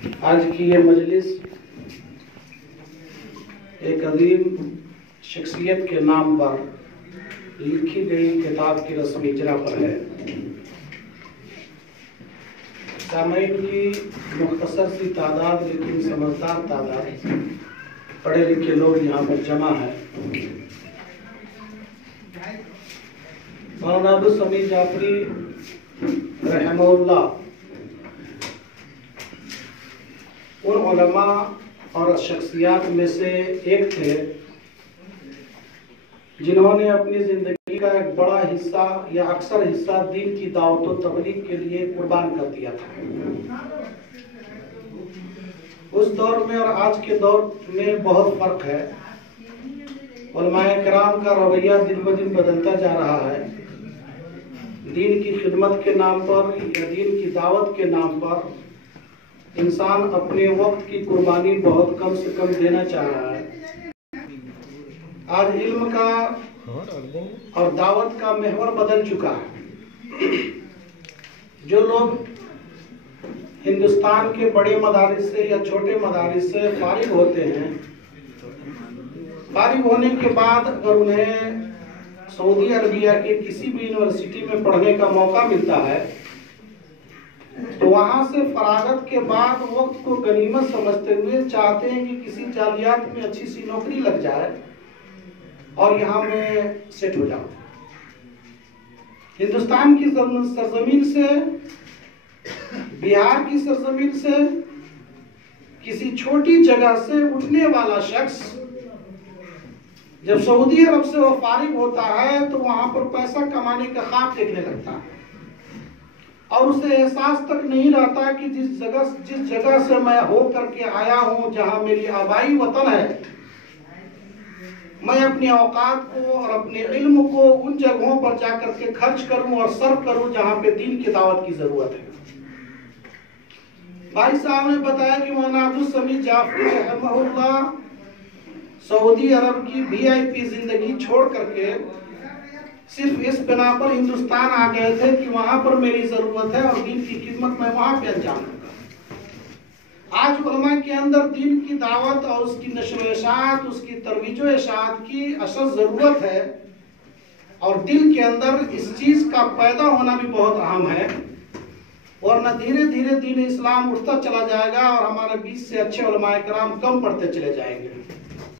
आज की ये मजलिस एक अजीम शख्सियत के नाम पर लिखी गई किताब की रस्म इजरा पर है। सामईन की मुख्तसर सी तादाद लेकिन समझदार तादाद पढ़े लिखे लोग यहाँ पर जमा है। मौलाना अब्दुल समीद जाफरी रहमहुल्लाह उन उलमा और शख्सियात में से एक थे जिन्होंने अपनी जिंदगी का एक बड़ा हिस्सा या अक्सर हिस्सा दीन की दावत और तबलीग के लिए कुर्बान कर दिया था। उस दौर में और आज के दौर में बहुत फर्क है। उलमाए किराम का रवैया दिन ब दिन बदलता जा रहा है। दीन की खिदमत के नाम पर या दीन की दावत के नाम पर इंसान अपने वक्त की कुर्बानी बहुत कम से कम देना चाह रहा है। आज इल्म का और दावत का महवर बदल चुका है। जो लोग हिंदुस्तान के बड़े मदारिस से या छोटे मदारिस से फारिग होते हैं, फारिग होने के बाद अगर उन्हें सऊदी अरबिया के किसी भी यूनिवर्सिटी में पढ़ने का मौका मिलता है तो वहां से फरागत के बाद वक्त को गनीमत समझते हुए चाहते हैं कि किसी जालियात में अच्छी सी नौकरी लग जाए और यहाँ मैं सेट हो जाऊं। हिंदुस्तान की सरजमीन से, बिहार की सरजमीन से, किसी छोटी जगह से उठने वाला शख्स जब सऊदी अरब से वो फारिग होता है तो वहां पर पैसा कमाने का ख्वाब देखने लगता है और उसे एहसास तक नहीं रहता कि जिस जगह से मैं हो करके आया हूं, जहां मेरी आबाई वतन है, मैं अपने औकात को और अपने इल्म को उन जगहों पर जाकर के खर्च करूं और सर्व करूं जहां पे दीन की दावत की जरूरत है। भाई साहब ने बताया कि मौलाना अब्दुल समीद जाफरी रहमहुल्लाह सऊदी अरब की VIP जिंदगी छोड़ करके सिर्फ इस बिना पर हिंदुस्तान आ गए थे कि वहां पर मेरी जरूरत है और दीन की खिदमत मैं वहां पे अंजाम दूंगा। आज उलमा के अंदर दीन की दावत और उसकी नशर इशाअत, उसकी तरवीज इशाअत की असल जरूरत है और दिल के अंदर इस चीज का पैदा होना भी बहुत अहम है, वरना धीरे धीरे दीन इस्लाम उठता चला जाएगा और हमारे बीच से अच्छे उलमाए किराम कम पढ़ते चले जाएंगे।